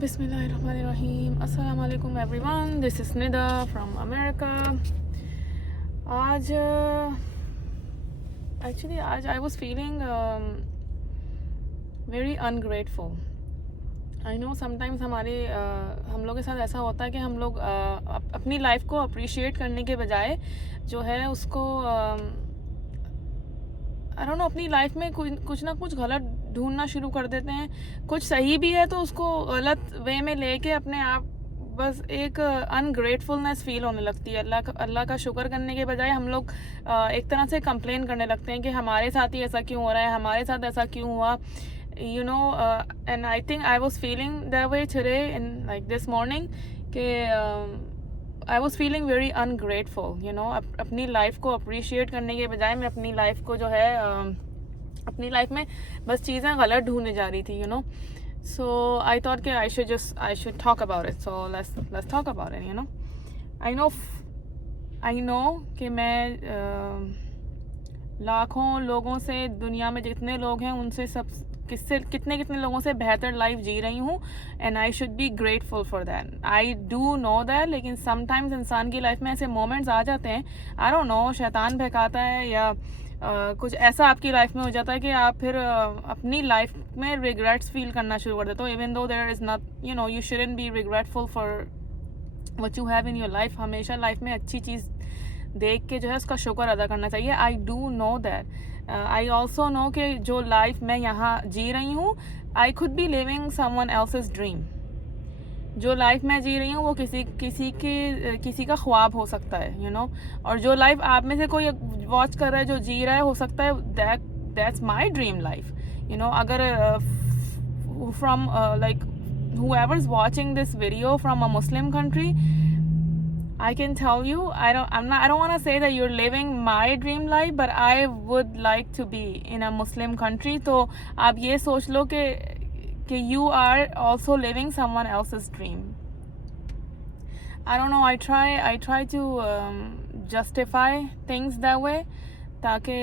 बिस्मिल्लाहिर्रहमानिर्रहीम अस्सलाम वालेकुम everyone, this is Nida from America. आज आज I was feeling very ungrateful. I know sometimes हम लोग के साथ ऐसा होता है कि हम लोग अपनी लाइफ को अप्रिशिएट करने के बजाय जो है उसको आई डोंट नो अपनी लाइफ में कुछ ना कुछ गलत ढूंढना शुरू कर देते हैं। कुछ सही भी है तो उसको गलत वे में लेके अपने आप बस एक अनग्रेटफुलनेस फील होने लगती है। अल्लाह का शुक्र करने के बजाय हम लोग एक तरह से कंप्लेन करने लगते हैं कि हमारे साथ ही ऐसा क्यों हो रहा है, हमारे साथ ऐसा क्यों हुआ, you know. And I think I was feeling that way today in like this morning कि I was feeling very ungrateful, you know. अपनी लाइफ को अप्रिशिएट करने के बजाय मैं अपनी लाइफ को जो है अपनी लाइफ में बस चीज़ें गलत ढूंढने जा रही थी, you know. So I thought कि I should talk about it, so let's talk about it, you know. I know कि मैं लाखों लोगों से, दुनिया में जितने लोग हैं उनसे कितने लोगों से बेहतर लाइफ जी रही हूँ, and I should be grateful for that. I do know that, लेकिन समटाइम्स इंसान की लाइफ में ऐसे मोमेंट्स आ जाते हैं, आई डोंट नो, शैतान बहकाता है या कुछ ऐसा आपकी लाइफ में हो जाता है कि आप फिर अपनी लाइफ में रिग्रेट्स फील करना शुरू कर देते हो, even though there is not, you know, you shouldn't be regretful for what you have in your life. हमेशा लाइफ में अच्छी चीज़ देख के जो है उसका शुक्र अदा करना चाहिए। I do know that. I also know कि जो लाइफ मैं यहाँ जी रही हूँ, I could be living someone else's dream. जो लाइफ मैं जी रही हूँ वो किसी का ख्वाब हो सकता है, यू नो। और जो लाइफ आप में से कोई वॉच कर रहा है जो जी रहा है, हो सकता है that's my dream life, you know. अगर from like whoever is watching this video from a Muslim country, I can tell you, I don't want to say that you're living my dream life, but I would like to be in a Muslim country. तो आप ये सोच लो कि you are also living someone else's dream. I don't know, I try to justify things that way ताकि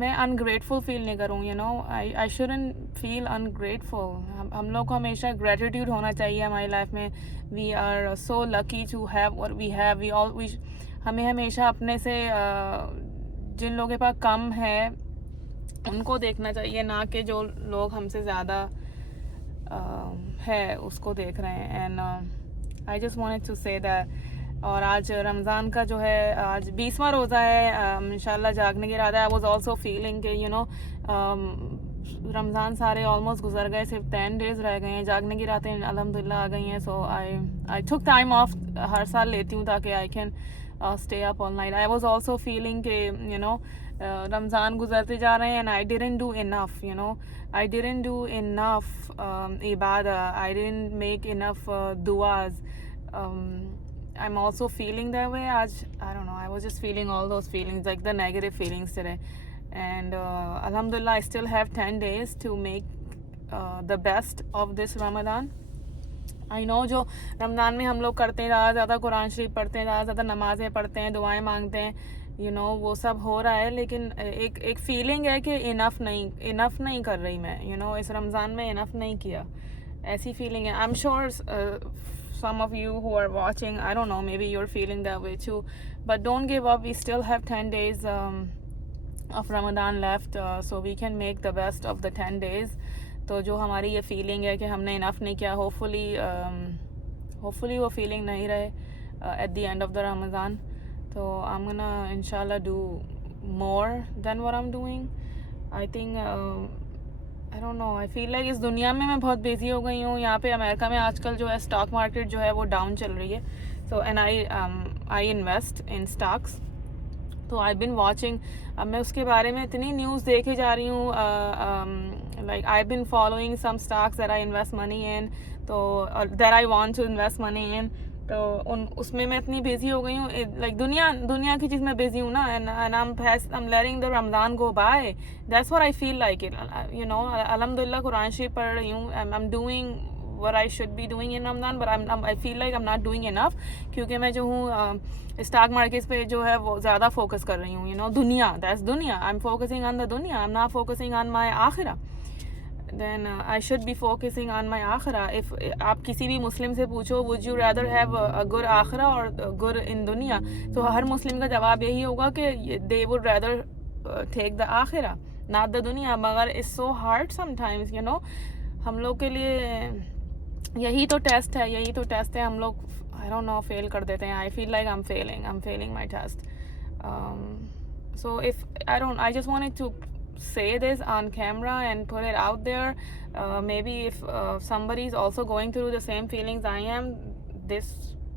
मैं ungrateful feel नहीं करूँ, you know. I shouldn't feel ungrateful. हम लोग को हमेशा ग्रेटिट्यूड होना चाहिए हमारी लाइफ में। We are so lucky to have what we have. हमें हमेशा अपने से जिन लोगों के पास कम है उनको देखना चाहिए, ना कि जो लोग हमसे ज़्यादा है उसको देख रहे हैं। And I just wanted to say that. और आज रमज़ान का जो है आज 20वां रोज़ा है, इंशाल्लाह जागने की इरादा है। आई वाज आल्सो फीलिंग कि, यू नो, रमज़ान सारे ऑलमोस्ट गुजर गए, सिर्फ 10 डेज़ रह गए हैं, जागने की रातें अल्हम्दुलिल्लाह आ गई हैं। सो आई टुक टाइम ऑफ, हर साल लेती हूँ ताकि I can stay up all night. I was also feeling कि, यू नो, रमज़ान गुजरते जा रहे हैं and I didn't do enough, you know. I didn't do enough इबादत, आई डिडंट मेक इनफ दुआज। I'm also feeling that way. I don't know, I was just feeling all those feelings, like the negative feelings today. And alhamdulillah, I still have 10 days to make the best of this Ramadan. I know जो रमज़ान में हम लोग करते हैं, ज़्यादा कुरान शरीफ पढ़ते हैं, ज़्यादा नमाज़ें पढ़ते हैं, दुआएं मांगते हैं, यू नो, वो सब हो रहा है। लेकिन एक फीलिंग है कि इनफ नहीं कर रही मैं, यू नो। इस रमज़ान में इनफ नहीं किया, ऐसी फीलिंग है। I am sure some of you who are watching, I don't know, maybe you're feeling that way too, but don't give up. We still have 10 days of Ramadan left, so we can make the best of the 10 days. तो जो हमारी ये फीलिंग है कि हमने इनफ नहीं किया, hopefully वो फीलिंग नहीं रहे at the end of the Ramadan. तो I'm gonna inshallah do more than what I'm doing. I think I don't know, I feel like इस दुनिया में मैं बहुत बिजी हो गई हूँ। यहाँ पे अमेरिका में आजकल जो है स्टॉक मार्केट जो है वो डाउन चल रही है। So and I invest in stocks, तो आई बिन वॉचिंग। अब मैं उसके बारे में इतनी न्यूज़ देखे जा रही हूँ, like I been following some stocks that I invest money in, तो that I want to invest money in. तो उसमें मैं इतनी बिजी हो गई हूँ, लाइक दुनिया की चीज़ में बिजी हूँ ना। And I am letting the Ramzan go by, that's what I feel like it, you know. अल्हम्दुलिल्लाह कुरान शरीफ पढ़ रही हूँ, I am doing what I should be doing in Ramadan, but I feel like I'm not doing enough, क्योंकि मैं जो हूँ stock markets पे जो है वो ज़्यादा फोकस कर रही हूँ, यू नो। दुनिया, दैट्स दुनिया, I am focusing on the दुनिया, I am not focusing on my आखिरा। then I should be focusing on my akhira. If आप किसी भी मुस्लिम से पूछो would you rather have a good akhira or a good in दुनिया, तो हर मुस्लिम का जवाब यही होगा कि they would rather take the akhira, not the दुनिया. मगर it's so hard sometimes, you know. हम लोग के लिए यही तो टेस्ट है, यही तो टेस्ट है. हम लोग I don't know फेल कर देते हैं. I feel like I'm failing my test. So if I just wanted to say this on camera and put it out there. Maybe if somebody is also going through the same feelings I am, this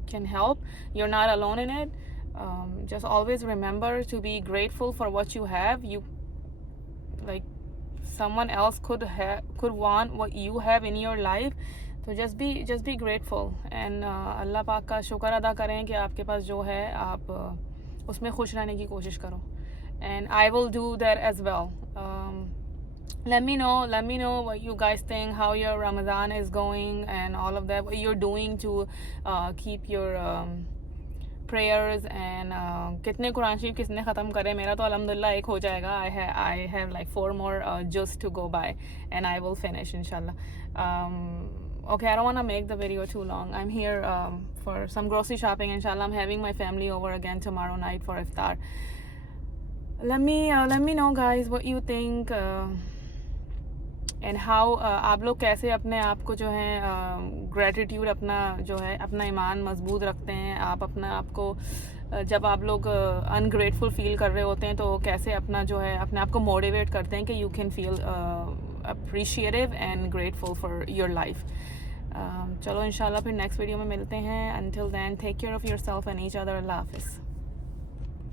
can help. You're not alone in it. Just always remember to be grateful for what you have. You like someone else could want what you have in your life. तो just be grateful and अल्लाह पाक का शुक्र अदा करें कि आपके पास जो है आप उसमें खुश रहने की कोशिश करो. And I will do that as well. Let me know what you guys think, how your Ramadan is going and all of that, what you're doing to keep your prayers and कितने कुरान शरीफ किसने ख़त्म करे. मेरा तो अल्हम्दुलिल्लाह एक हो जाएगा. I have like 4 more just to go by and I will finish inshallah. Okay, I don't want to make the video too long. I'm here for some grocery shopping inshallah. I'm having my family over again tomorrow night for iftar. Let me know guys what you think and how आप लोग कैसे अपने आप को जो है gratitude अपना जो है अपना ईमान मजबूत रखते हैं. आप अपना आप को जब आप लोग ungrateful फील कर रहे होते हैं तो कैसे अपना जो है अपने आप को मोटिवेट करते हैं कि you can feel appreciative and grateful for your life. चलो इंशाल्लाह फिर नेक्स्ट वीडियो में मिलते हैं. Until then, take care of yourself and each other. अल्लाह हाफिज़.